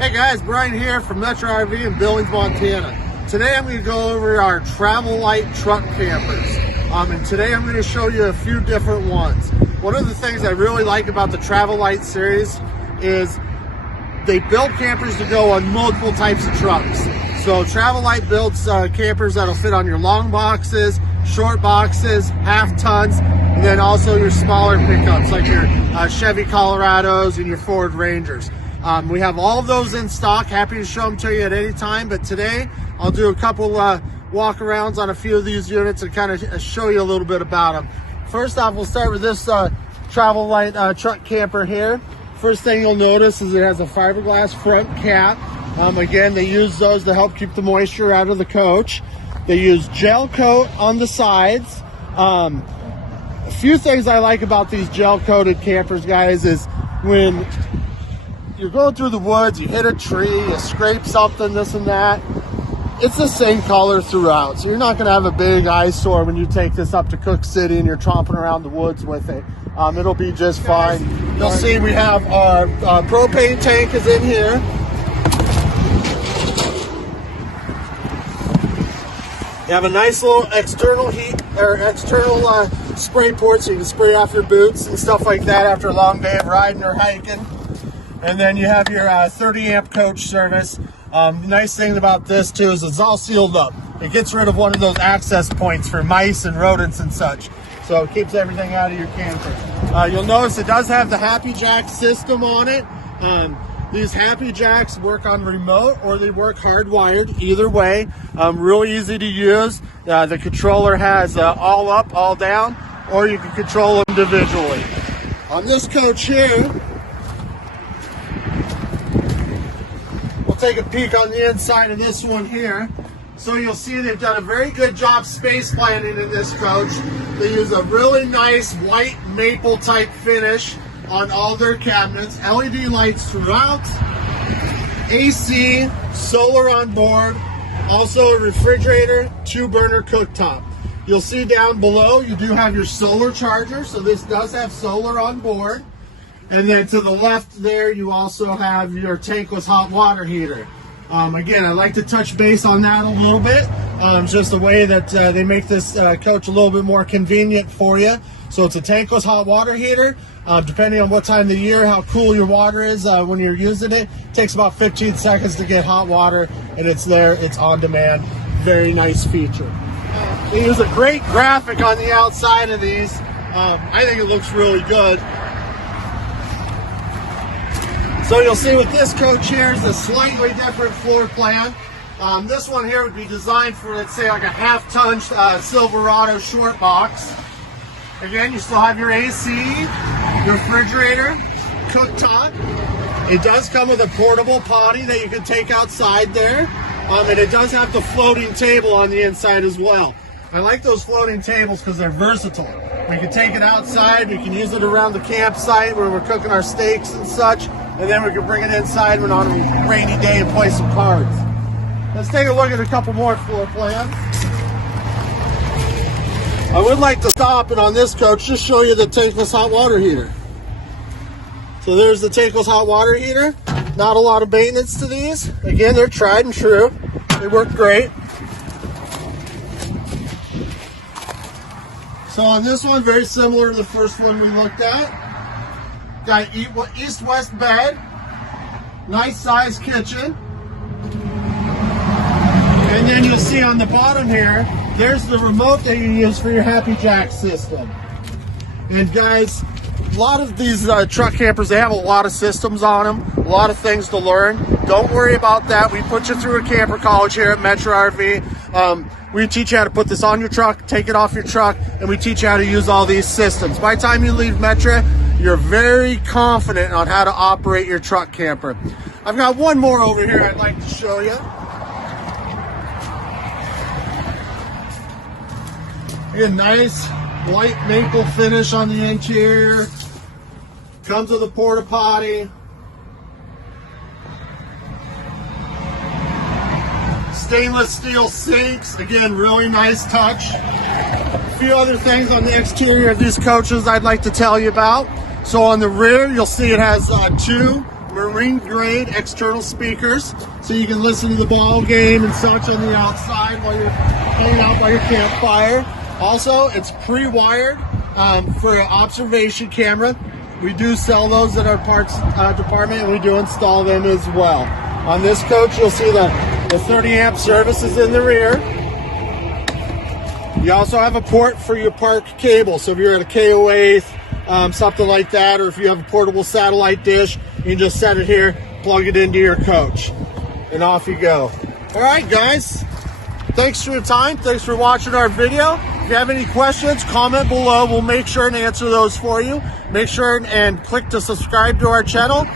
Hey guys, Brian here from Metro RV in Billings, Montana. Today I'm going to go over our Travel Lite truck campers. And today I'm going to show you a few different ones. One of the things I really like about the Travel Lite series is they build campers to go on multiple types of trucks. So Travel Lite builds campers that'll fit on your long boxes, short boxes, half tons, and then also your smaller pickups like your Chevy Colorados and your Ford Rangers. We have all of those in stock. Happy to show them to you at any time, but today I'll do a couple walk-arounds on a few of these units and kind of show you a little bit about them. First off, we'll start with this Travel Lite truck camper here. First thing you'll notice is it has a fiberglass front cap. Again, they use those to help keep the moisture out of the coach. They use gel coat on the sides. A few things I like about these gel coated campers, guys, is when you're going through the woods, you hit a tree, you scrape something, this and that, it's the same color throughout. So you're not going to have a big eyesore when you take this up to Cook City and you're tromping around the woods with it. It'll be just fine. You'll see we have our propane tank is in here. You have a nice little external heat or external spray port so you can spray off your boots and stuff like that after a long day of riding or hiking. And then you have your 30 amp coach service. The nice thing about this too is it's all sealed up. It gets rid of one of those access points for mice and rodents and such. So it keeps everything out of your camper. You'll notice it does have the Happy Jack system on it. These Happy Jacks work on remote or they work hardwired, either way. Really easy to use. The controller has all up, all down, or you can control them individually. On this coach here, we'll take a peek on the inside of this one here. So you'll see they've done a very good job space planning in this coach. They use a really nice white maple type finish on all their cabinets, LED lights throughout, AC, solar on board, also a refrigerator, 2-burner cooktop. You'll see down below you do have your solar charger, so this does have solar on board. And then to the left there you also have your tankless hot water heater. Again, I like to touch base on that a little bit. It's just the way that they make this coach a little bit more convenient for you. So it's a tankless hot water heater. Depending on what time of the year, how cool your water is when you're using it, it takes about 15 seconds to get hot water, and it's there, it's on demand. Very nice feature. They use a great graphic on the outside of these. I think it looks really good. So you'll see with this coach here is a slightly different floor plan. This one here would be designed for, let's say, like a half-ton Silverado short box. Again, you still have your AC, your refrigerator, cooktop. It does come with a portable potty that you can take outside there. And it does have the floating table on the inside as well. I like those floating tables because they're versatile. We can take it outside, we can use it around the campsite where we're cooking our steaks and such, and then we can bring it inside when on a rainy day and play some cards. Let's take a look at a couple more floor plans. I would like to stop and on this coach just show you the tankless hot water heater. So there's the tankless hot water heater. Not a lot of maintenance to these. Again, they're tried and true. They work great. So on this one, very similar to the first one we looked at. Got east-west bed. Nice size kitchen. And then you'll see on the bottom here, there's the remote that you use for your Happy Jack system. And guys, a lot of these truck campers, they have a lot of systems on them, a lot of things to learn. Don't worry about that. We put you through a camper college here at Metro RV. We teach you how to put this on your truck, take it off your truck, and we teach you how to use all these systems. By the time you leave Metro, you're very confident on how to operate your truck camper. I've got one more over here I'd like to show you. A nice white maple finish on the interior. Comes with a porta potty. Stainless steel sinks. Again, really nice touch. A few other things on the exterior of these coaches I'd like to tell you about. So on the rear, you'll see it has two marine grade external speakers, so you can listen to the ball game and such on the outside while you're hanging out by your campfire. Also, it's pre-wired for an observation camera. We do sell those at our parts department, and we do install them as well. On this coach, you'll see the 30 amp service is in the rear. You also have a port for your park cable, so if you're at a KO8, something like that, or if you have a portable satellite dish, you can just set it here, plug it into your coach, and off you go. All right, guys, thanks for your time. Thanks for watching our video. If you have any questions, comment below. We'll make sure and answer those for you. Make sure and click to subscribe to our channel.